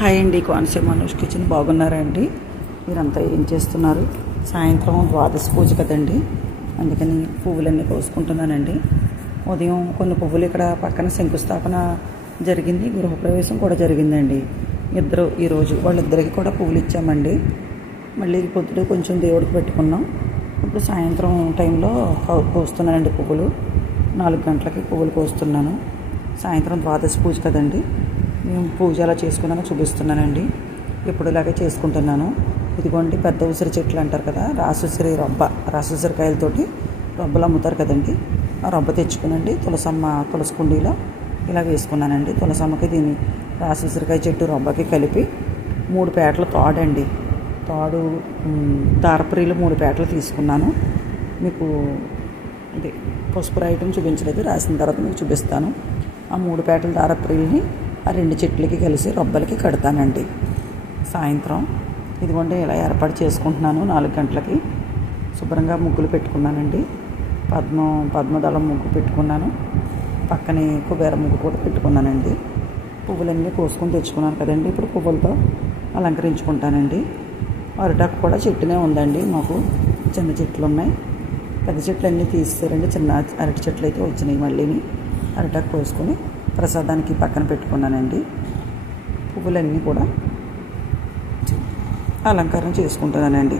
Hi అండి, Konaseema Manoj kitchen. బాగున్నారా అండి? మీరంతా ఏం చేస్తున్నారు? సాయంత్రం ద్వాదశి పూజ కదండి, అందుకని పువ్వులన్నీ కోసుకుంటున్నానండి. ఉదయం కొన్ని పువ్వులు ఇక్కడ పక్కన శంకుస్థాపన జరిగింది, గృహప్రవేశం కూడా జరిగిందండి. ఈరోజు వాళ్ళిద్దరికి కూడా పువ్వులు ఇచ్చామండి. మళ్ళీ పొద్దుట కొంచెం దేవుడికి పెట్టుకున్నాం. ఇప్పుడు సాయంత్రం టైంలో కోస్తున్నానండి పువ్వులు. 4 గంటలకి పువ్వులు కోస్తున్నాను. సాయంత్రం ద్వాదశి పూజ కదండి, మేము పూజ ఎలా చేసుకున్నానో చూపిస్తున్నానండి. ఎప్పుడు ఇలాగే చేసుకుంటున్నాను. ఇదిగోండి, పెద్ద ఉసిరి చెట్లు అంటారు కదా, రాసుసిరి రొబ్బ, రాసుసిరికాయలతోటి రొబ్బలు అమ్ముతారు కదండి. ఆ రొబ్బ తెచ్చుకునండి తులసి కుండీలో ఇలా వేసుకున్నానండి. తులసమ్మకి దీన్ని రాసుసిరికాయ చెట్టు రొబ్బకి కలిపి 3 పేటలు తాడండి, తాడు దారపురీలు 3 పేటలు తీసుకున్నాను. మీకు ఇది పసుపు రాయటం చూపించలేదు, రాసిన తర్వాత మీకు చూపిస్తాను. ఆ 3 పేటల దారపురీల్ని ఆ 2 చెట్లకి కలిసి రొబ్బలకి కడతానండి. సాయంత్రం ఇదిగోండి ఇలా ఏర్పాటు చేసుకుంటున్నాను. 4 గంటలకి శుభ్రంగా ముగ్గులు పెట్టుకున్నానండి. పద్మదళం ముగ్గు పెట్టుకున్నాను, పక్కనే కుబేర ముగ్గు కూడా పెట్టుకున్నానండి. పువ్వులన్నీ కోసుకొని తెచ్చుకున్నాను కదండి, ఇప్పుడు పువ్వులతో అలంకరించుకుంటానండి. అరిటాకు కూడా చెట్టునే ఉందండి, మాకు చిన్న చెట్లు ఉన్నాయి. పెద్ద చెట్లు అన్నీ తీసేసారండి, చిన్న అరటి చెట్లు అయితే వచ్చినాయి. మళ్ళీని అరిటాకు కోసుకొని ప్రసాదానికి పక్కన పెట్టుకున్నానండి. పువ్వులన్నీ కూడా అలంకారం చేసుకుంటున్నానండి.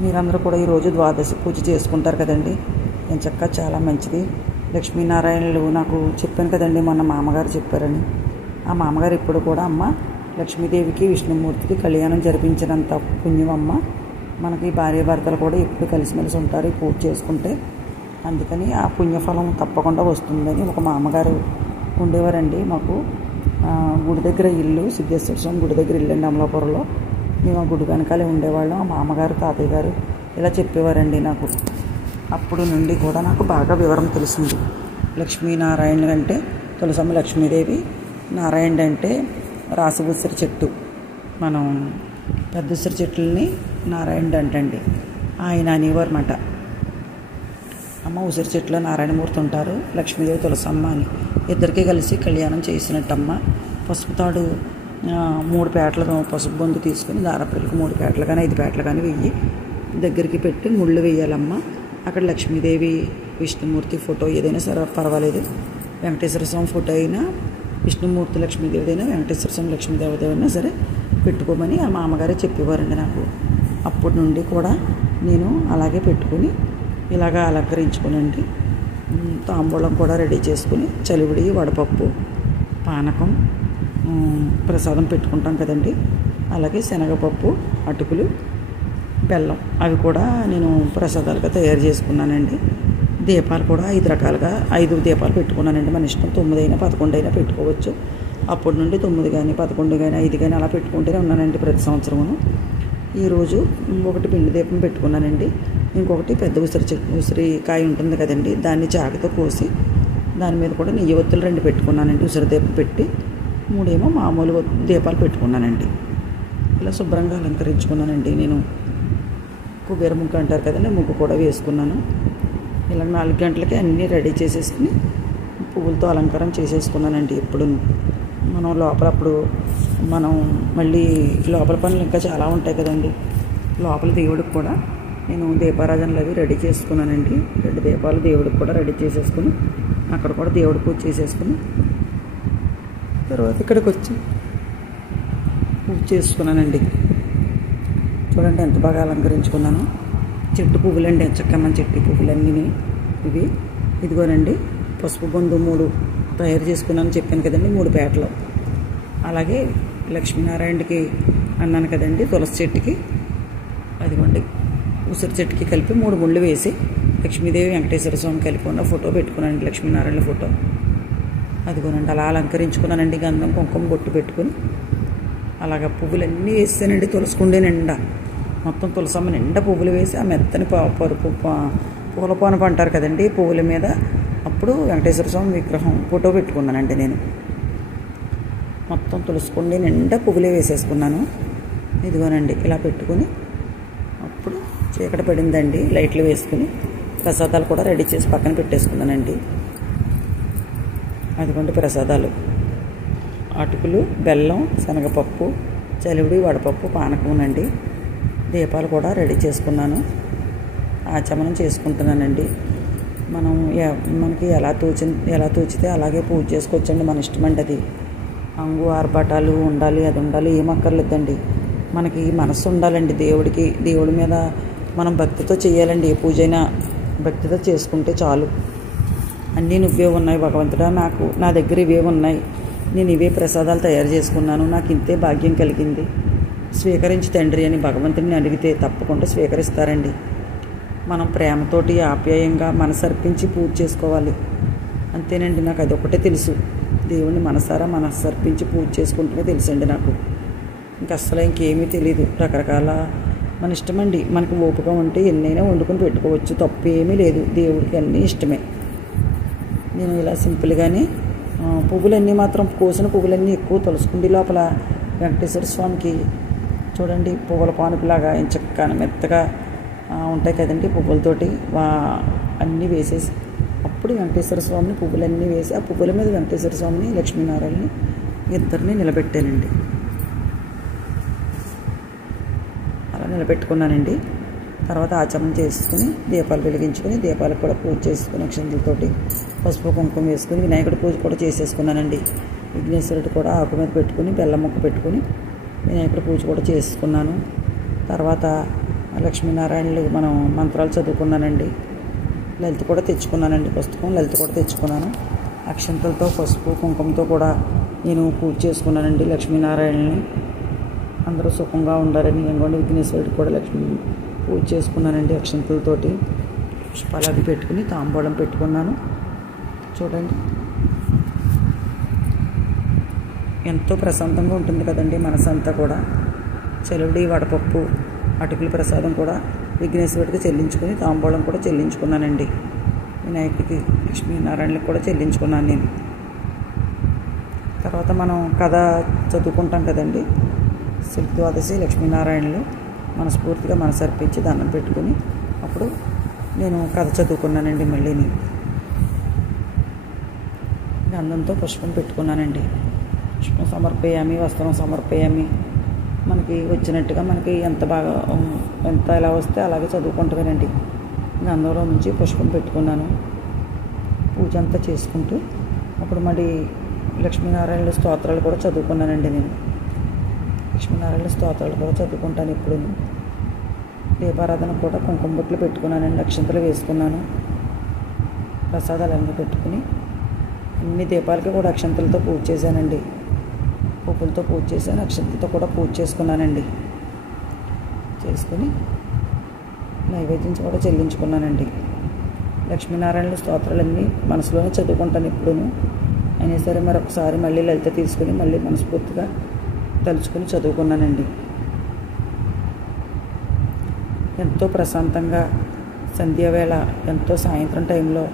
మీరందరూ కూడా ఈరోజు ద్వాదశి పూజ చేసుకుంటారు కదండి. నేను చక్కగా చాలా మంచిది. లక్ష్మీనారాయణులు నాకు చెప్పాను కదండి, మొన్న మామగారు చెప్పారని. ఆ మామగారు ఇప్పుడు కూడా అమ్మ లక్ష్మీదేవికి విష్ణుమూర్తికి కళ్యాణం జరిపించినంత పుణ్యం అమ్మ, మనకి భార్యాభర్తలు కూడా ఎప్పుడు కలిసిమెలిసి ఉంటారు ఈ పూజ చేసుకుంటే, అందుకని ఆ పుణ్యఫలం తప్పకుండా వస్తుందని ఒక మామగారు ఉండేవారండి. మాకు గుడి దగ్గర ఇల్లు, సిద్ధేశ్వర స్వామి గుడి దగ్గర ఇల్లు అండి, అమలాపురంలో. మేము ఆ గుడి వెనకాలే ఉండేవాళ్ళం. ఆ మామగారు తాతయ్య గారు ఇలా చెప్పేవారండి నాకు. అప్పుడు నుండి కూడా నాకు బాగా వివరం తెలిసింది. లక్ష్మీనారాయణ అంటే తులసమ్మ లక్ష్మీదేవి, నారాయణ అంటే రాసి ఉసిరి చెట్టు, మనం పెద్ద ఉసిరి చెట్లని నారాయణ అంటండి. ఆయన అనేవారన్నమాట, అమ్మ ఉసిరి చెట్టులో నారాయణమూర్తి ఉంటారు, లక్ష్మీదేవి తులసమ్మ అని. ఇద్దరికీ కలిసి కళ్యాణం చేసినట్టమ్మ. పసుపు తాడు 3 పేటలు పసుపు బొందు తీసుకుని దారపురికి 3 పేటలు కానీ 5 పేటలు కానీ వెయ్యి దగ్గరికి పెట్టి ముళ్ళు వేయాలమ్మ. అక్కడ లక్ష్మీదేవి విష్ణుమూర్తి ఫోటో ఏదైనా సరే పర్వాలేదు, వెంకటేశ్వర స్వామి ఫోటో అయినా, విష్ణుమూర్తి లక్ష్మీదేవి అయినా, వెంకటేశ్వర స్వామి లక్ష్మీదేవి అయినా సరే పెట్టుకోమని ఆ మామగారే చెప్పేవారండి నాకు. అప్పటి నుండి కూడా నేను అలాగే పెట్టుకుని ఇలాగా అలంకరించుకునండి. తాంబూలం కూడా రెడీ చేసుకుని చలివిడి, వడపప్పు, పానకం, ప్రసాదం పెట్టుకుంటాం కదండి. అలాగే శనగపప్పు, అటుకులు, బెల్లం అవి కూడా నేను ప్రసాదాలుగా తయారు చేసుకున్నానండి. దీపాలు కూడా 5 రకాలుగా 5 దీపాలు పెట్టుకున్నానండి. మన ఇష్టం 9 అయినా 11 అయినా పెట్టుకోవచ్చు. అప్పటి నుండి 9 కానీ 11 కానీ 5 కానీ అలా పెట్టుకుంటూనే ఉన్నానండి ప్రతి సంవత్సరమును. ఈరోజు ఒకటి పిండి దీపం పెట్టుకున్నానండి. ఇంకొకటి పెద్ద ఉసిరికాయ ఉంటుంది కదండి, దాన్ని చాకుతో కోసి దాని మీద కూడా నెయ్యి ఒత్తులు 2 పెట్టుకున్నానండి. ఉసిరి దీపం పెట్టి 3 ఏమో మామూలు దీపాలు పెట్టుకున్నానండి. ఇలా శుభ్రంగా అలంకరించుకున్నానండి. నేను కుబేర ముగ్గు అంటారు కదండి, ముగ్గు కూడా వేసుకున్నాను. ఇలా 4 గంటలకి అన్నీ రెడీ చేసేసుకుని పువ్వులతో అలంకారం చేసేసుకున్నానండి. ఎప్పుడు మనం లోపలప్పుడు మనం మళ్ళీ లోపల పనులు ఇంకా చాలా ఉంటాయి కదండి. లోపల దేవుడికి కూడా నేను దీపారాధనలు అవి రెడీ చేసుకున్నానండి. 2 దీపాలు దేవుడికి కూడా రెడీ చేసేసుకుని అక్కడ కూడా దేవుడి పూజ చేసేసుకుని తర్వాత ఇక్కడికి వచ్చి పూజ చేసుకున్నానండి. చూడండి ఎంత బాగా అలంకరించుకున్నాను. చెట్టు పువ్వులండి, చక్కమ్మ చెట్టు పువ్వులన్నీ ఇవి. ఇదిగోనండి పసుపు బొందు 3 తయారు చేసుకున్నాను చెప్పాను కదండి, 3 పేటలు. అలాగే లక్ష్మీనారాయణకి అన్నాను కదండి, తులసి చెట్టుకి అదిగోండి ఉసిరి చెట్టుకి కలిపి 3 ముళ్ళు వేసి లక్ష్మీదేవి వెంకటేశ్వర స్వామి కలిపి ఉన్న ఫోటో పెట్టుకున్నానండి, లక్ష్మీనారాయణ ఫోటో. అదిగోనండి అలా అలంకరించుకున్నానండి. గంధం కుంకుమ బొట్టు పెట్టుకుని అలాగ పువ్వులన్నీ వేసానండి. తులసికుండే నిండా మొత్తం తులసమ్మ నిండా పువ్వులు వేసి ఆ మెత్తని పరుపు పూల పానపు అంటారు కదండి, పువ్వుల మీద అప్పుడు వెంకటేశ్వర స్వామి విగ్రహం ఫోటో పెట్టుకున్నానండి. నేను మొత్తం తులసికుండే నిండా పువ్వులే వేసేసుకున్నాను. ఇదిగోనండి ఇలా పెట్టుకుని అప్పుడు చీకటి పడిందండి, లైట్లు వేసుకుని ప్రసాదాలు కూడా రెడీ చేసి పక్కన పెట్టేసుకున్నానండి. అదిగోండి ప్రసాదాలు. అటుకులు, బెల్లం, శనగపప్పు, చలివిడి, వడపప్పు, పానకమునండి. దీపాలు కూడా రెడీ చేసుకున్నాను. ఆచమనం చేసుకుంటున్నానండి. మనకి ఎలా తోచితే అలాగే పూజ చేసుకోవచ్చండి. మన ఇష్టమండి అది. అంగు ఆర్భాటాలు ఉండాలి, అది ఉండాలి, ఏమక్కర్లేదండి. మనకి మనసు ఉండాలండి దేవుడి మీద మనం భక్తితో చేయాలండి. ఏ పూజైనా భక్తితో చేసుకుంటే చాలు. అన్నీ నువ్వే ఉన్నాయి భగవంతుడా, నా దగ్గర ఇవే ఉన్నాయి, నేను ఇవే ప్రసాదాలు తయారు చేసుకున్నాను, నాకు ఇంతే భాగ్యం కలిగింది, స్వీకరించి తండ్రి అని భగవంతుడిని అడిగితే తప్పకుండా స్వీకరిస్తారండి. మనం ప్రేమతోటి ఆప్యాయంగా మనసర్పించి పూజ చేసుకోవాలి. అంతేనండి. నాకు అదొకటే తెలుసు. దేవుణ్ణి మనసర్పించి పూజ చేసుకుంటూనే తెలుసండి నాకు. అస్సలు ఇంకేమీ తెలియదు. రకరకాల మన ఇష్టమండి. మనకు ఓపిక ఉంటే ఎన్నైనా వండుకొని పెట్టుకోవచ్చు, తప్పు ఏమీ లేదు. దేవుడికి అన్నీ ఇష్టమే. నేను ఇలా సింపుల్గానే పువ్వులన్నీ మాత్రం కోసిన పువ్వులన్నీ ఎక్కువ తులసుకుండి లోపల వెంకటేశ్వర స్వామికి చూడండి పువ్వుల పానుపులాగా చక్కగా మెత్తగా ఉంటాయి కదండి. పువ్వులతోటి అన్నీ వేసేసి అప్పుడు వెంకటేశ్వర స్వామిని పువ్వులన్నీ వేసి ఆ పువ్వుల మీద వెంకటేశ్వర స్వామిని, లక్ష్మీనారాయణని ఇద్దరిని నిలబెట్టానండి. అలా నిలబెట్టుకున్నానండి. తర్వాత ఆచమనం చేసుకుని దీపాలు వెలిగించుకుని దీపాలకు కూడా పూజ చేసుకుని అక్షంతలతోటి పసుపు కుంకుమ వేసుకుని వినాయకుడి పూజ కూడా చేసేసుకున్నానండి. విఘ్నేశ్వరుడు కూడా ఆకు మీద పెట్టుకుని బెల్లం ముక్క పెట్టుకుని వినాయకుడి పూజ కూడా చేసుకున్నాను. తర్వాత లక్ష్మీనారాయణలు మనం మంత్రాలు చదువుకున్నానండి. లలిత కూడా తెచ్చుకున్నానండి, పుస్తకం లలిత కూడా తెచ్చుకున్నాను. అక్షంతలతో పసుపు కుంకుమతో కూడా నేను పూజ చేసుకున్నానండి లక్ష్మీనారాయణని. అందరూ సుఖంగా ఉండాలని ఇంకోండి విఘ్నేశ్వరుడికి కూడా లక్ష్మీ పూజ చేసుకున్నానండి. అక్షంతలతోటి పుష్పాలు అవి పెట్టుకుని తాంబూలం పెట్టుకున్నాను. చూడండి ఎంతో ప్రశాంతంగా ఉంటుంది కదండి మనసంతా కూడా. చలివిడి, వడపప్పు, అటుకుల ప్రసాదం కూడా విఘ్నేశ్వరుడికి చెల్లించుకుని తాంబూలం కూడా చెల్లించుకున్నానండి. వినాయకుడికి, లక్ష్మీనారాయణకి కూడా చెల్లించుకున్నాను నేను. తర్వాత మనం కథ చదువుకుంటాం కదండి. శిల్ప ద్వాదశి లక్ష్మీనారాయణలు మనస్ఫూర్తిగా మనసర్పించి దండం పెట్టుకుని అప్పుడు నేను కథ చదువుకున్నానండి. మళ్ళీ గంధంతో పుష్పం పెట్టుకున్నానండి. పుష్పం సమర్పయామి, వస్త్రం సమర్పయామి. మనకి వచ్చినట్టుగా మనకి ఎంత ఎలా వస్తే అలాగే చదువుకుంటామేనండి. గంధంలో నుంచి పుష్పం పెట్టుకున్నాను. పూజ అంతా చేసుకుంటూ అప్పుడు మళ్ళీ లక్ష్మీనారాయణల స్తోత్రాలు కూడా చదువుకున్నానండి. నేను లక్ష్మీనారాయణ స్తోత్రాలు కూడా చదువుకుంటాను ఎప్పుడు. దీపారాధన కూడా కుంకుమ బొట్లు పెట్టుకున్నానండి. అక్షంతలు వేసుకున్నాను. ప్రసాదాలన్నీ పెట్టుకుని అన్ని దీపాలకి కూడా అక్షంతలతో పూజ చేశానండి. పువ్వులతో పూజ చేశాను, అక్షంతలతో కూడా పూజ చేసుకున్నానండి. చేసుకుని నైవేద్యం కూడా చెల్లించుకున్నానండి. లక్ష్మీనారాయణల స్తోత్రాలన్నీ మనసులోనే చదువుకుంటాను ఎప్పుడూ. అయినా సరే మరొకసారి మళ్ళీ లలిత తీసుకుని మళ్ళీ మనస్ఫూర్తిగా తలుచుకుని చదువుకున్నానండి. ఎంతో ప్రశాంతంగా సంధ్యావేళ, ఎంతో సాయంత్రం టైంలో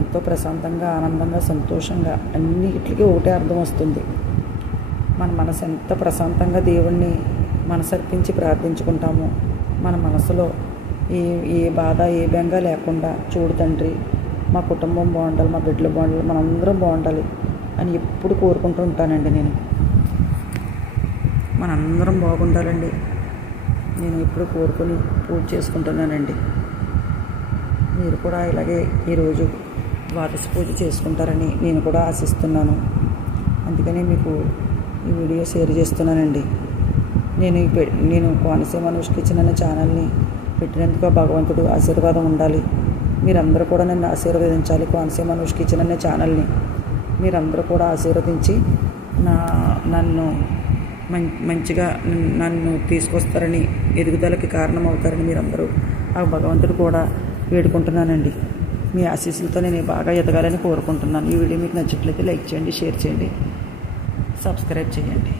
ఎంతో ప్రశాంతంగా, ఆనందంగా, సంతోషంగా అన్నిటికీ ఒకటే అర్థం వస్తుంది. మన మనసు ఎంత ప్రశాంతంగా దేవుణ్ణి మనసర్పించి ప్రార్థించుకుంటామో, మన మనసులో ఏ బాధ ఏ బెంగ లేకుండా చూడు తండ్రి, మా కుటుంబం బాగుండాలి, మా బిడ్డలు బాగుండాలి, మనందరం బాగుండాలి అని ఎప్పుడు కోరుకుంటూ ఉంటానండి. నేను మనందరం బాగుండాలండి నేను ఎప్పుడు కోరుకుని పూజ చేసుకుంటున్నానండి. మీరు కూడా ఇలాగే ఈరోజు ద్వాదశి పూజ చేసుకుంటారని నేను కూడా ఆశిస్తున్నాను. అందుకని మీకు ఈ వీడియో షేర్ చేస్తున్నానండి. నేను కోనసీమ అనుష్ కిచెన్ అనే ఛానల్ని పెట్టినందుకు భగవంతుడు ఆశీర్వాదం ఉండాలి. మీరందరూ కూడా నన్ను ఆశీర్వదించాలి. కోనసీమ అనుష్ కిచెన్ అనే ఛానల్ని మీరందరూ కూడా ఆశీర్వదించి మంచిగా నన్ను తీసుకొస్తారని, ఎదుగుదలకి కారణమవుతారని మీరందరూ ఆ భగవంతుడు కూడా వేడుకుంటున్నానండి. మీ ఆశీస్సులతో నేను బాగా ఎదగాలని కోరుకుంటున్నాను. ఈ వీడియో మీకు నచ్చినట్లయితే లైక్ చేయండి, షేర్ చేయండి, సబ్స్క్రైబ్ చేయండి.